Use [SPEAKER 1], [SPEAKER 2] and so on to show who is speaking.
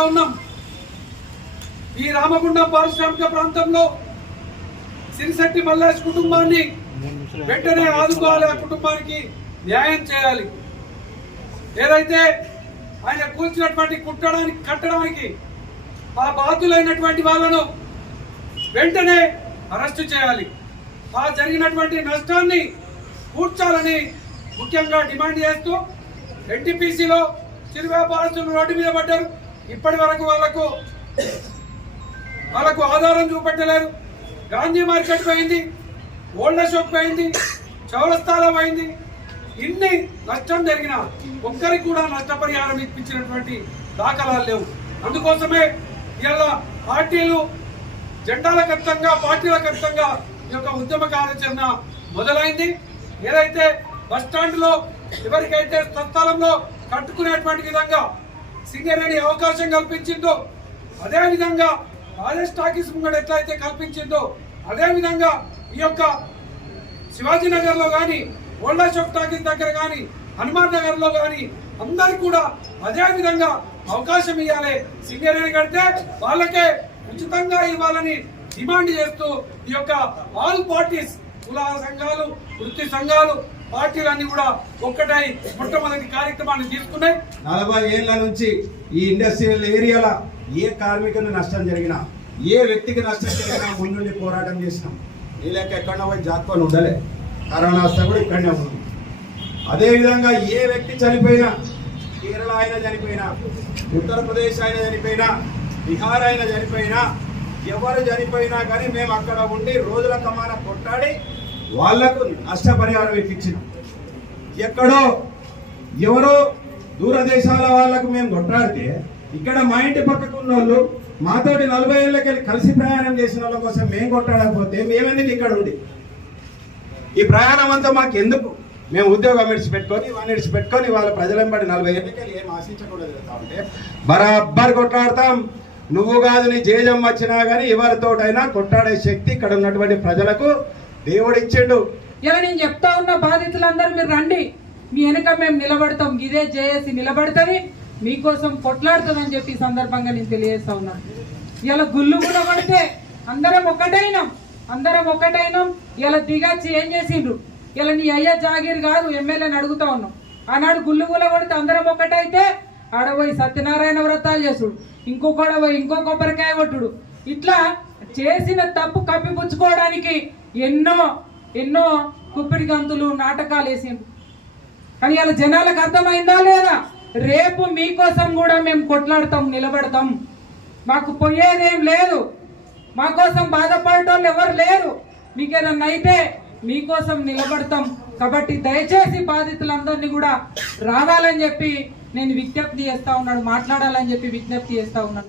[SPEAKER 1] చేస్తా ఉన్నాం. ఈ రామగుండం పారిశ్రామిక ప్రాంతంలో సిరిశెట్టి మల్లేష్ కుటుంబాన్ని వెంటనే ఆదుకోవాలి. ఆ కుటుంబానికి న్యాయం చేయాలి. ఏదైతే ఆయన కూల్చినటువంటి కుట్టడానికి కట్టడానికి ఆ బాధ్యులైనటువంటి వాళ్ళను వెంటనే అరెస్టు చేయాలి. ఆ జరిగినటువంటి నష్టాన్ని కూర్చాలని ముఖ్యంగా డిమాండ్ చేస్తూ ఎన్టీపీసీలో చిరు వ్యాపారస్తులు రోడ్డు మీద పడ్డారు. ఇప్పటి వరకు వాళ్ళకు వాళ్ళకు ఆధారం చూపెట్టలేరు గాంధీ మార్కెట్ పోయింది ఓల్డ్ షాప్ పోయింది చౌరస్థానం అయింది ఇన్ని నష్టం జరిగిన ఒక్కరికి కూడా నష్టపరిహారం ఇప్పించినటువంటి దాఖలాలు లేవు. అందుకోసమే ఇలా పార్టీలు జెండాల ఖచ్చితంగా పార్టీల ఖచ్చితంగా ఈ యొక్క ఉద్యమ కార్యాచరణ మొదలైంది. ఏదైతే బస్ ఎవరికైతే సత్తాలంలో కట్టుకునేటువంటి విధంగా సింగరేణి అవకాశం కల్పించిందో అదే విధంగా రాజేష్ టాకీస్ ముంగడు ఎట్లయితే కల్పించిందో అదే విధంగా ఈ యొక్క శివాజీనగర్లో కానీ ఓల్డ్ అశోక్ టాకీస్ దగ్గర కానీ హనుమాన్ నగర్లో కానీ అందరికి కూడా అదేవిధంగా అవకాశం ఇవ్వాలి సింగరేణి కడితే వాళ్ళకే ఉచితంగా ఇవ్వాలని డిమాండ్ చేస్తూ ఈ యొక్క ఆల్ పార్టీస్ కుల సంఘాలు వృత్తి సంఘాలు పార్టీలన్నీ కూడా ఒక్కటై మొట్టమొదటి కార్యక్రమాన్ని తీసుకున్నాయి.
[SPEAKER 2] నలభై ఏళ్ళ నుంచి ఈ ఇండస్ట్రియల్ ఏరియాల ఏ కార్మికుని నష్టం జరిగినా ఏ వ్యక్తికి నష్టం జరిగినా ముందుండి పోరాటం చేసినాం. ఈ లెక్క ఎక్కడ పోయి జాక్కొని ఉండలే. కరోనా వస్తే కూడా ఇక్కడనే ఉంది అదేవిధంగా ఏ వ్యక్తి చనిపోయినా కేరళ అయినా చనిపోయినా ఉత్తరప్రదేశ్ అయినా చనిపోయినా బీహార్ అయినా చనిపోయినా ఎవరు చనిపోయినా కానీ మేము అక్కడ ఉండి రోజుల కమాన కొట్టాడి వాళ్ళకు నష్టపరిహారం ఇప్పించినాం ఎక్కడో ఎవరో దూరదేశాల వాళ్ళకు మేము కొట్లాడితే ఇక్కడ మా ఇంటి పక్కకు ఉన్న వాళ్ళు మాతోటి నలభై ఏళ్ళకెళ్ళి కలిసి ప్రయాణం చేసిన వాళ్ళ కోసం మేము కొట్లాడకపోతే మేమెందుకు ఇక్కడ ఉండి? ఈ ప్రయాణం అంతా మాకు ఎందుకు మేము ఉద్యోగం విడిచిపెట్టుకొని ఇవన్నీ విడిచిపెట్టుకొని వాళ్ళ ప్రజలంబడి నలభై ఏళ్ళకెళ్ళి ఏం ఆశించకూడదు కదా ఉంటే బరాబర్ కొట్లాడతాం. నువ్వు కాదు నీ జేజం వచ్చినా కానీ ఎవరితోటైనా కొట్లాడే శక్తి ఇక్కడ ఉన్నటువంటి ప్రజలకు దేవుడు ఇచ్చిండు
[SPEAKER 3] ఇలా నేను చెప్తా ఉన్న బాధితులందరూ మీరు రండి. మీ వెనక మేము నిలబడతాం. ఇదే జేఏసీ నిలబడుతుంది. మీకోసం కొట్లాడుతుందని చెప్పి సందర్భంగా నేను తెలియజేస్తా ఉన్నాను ఇలా గుళ్ళు కూడా పడితే అందరం ఒకటైనాం. అందరం ఒకటైనాం. ఇలా దిగచ్చి ఏం చేసిండ్రు? ఇలా నీ అయ్య జాగీర్ కాదు ఎమ్మెల్యేని అడుగుతా ఉన్నాం. ఆనాడు గుళ్ళు కూడా పడితే అందరం ఒకటైతే ఆడపోయి సత్యనారాయణ వ్రతాలు చేసుడు ఇంకొకడ పోయి ఇంకో కొబ్బరికాయ కొట్టుడు. ఇట్లా చేసిన తప్పు కప్పిపుచ్చుకోవడానికి ఎన్నో ఎన్నో కుప్పిడి గంతులు నాటకాలు వేసిండ్రు. కానీ అలా జనాలకు అర్థమైందా లేదా? రేపు మీకోసం కూడా మేము కొట్లాడతాం నిలబడతాం. మాకు పోయేదేం లేదు. మా కోసం బాధపడటోళ్ళు ఎవరు లేరు. మీకేదన్నా అయితే మీకోసం నిలబడతాం. కాబట్టి దయచేసి బాధితులందరినీ కూడా రావాలని చెప్పి నేను విజ్ఞప్తి చేస్తా ఉన్నాను మాట్లాడాలని చెప్పి విజ్ఞప్తి చేస్తా ఉన్నాను.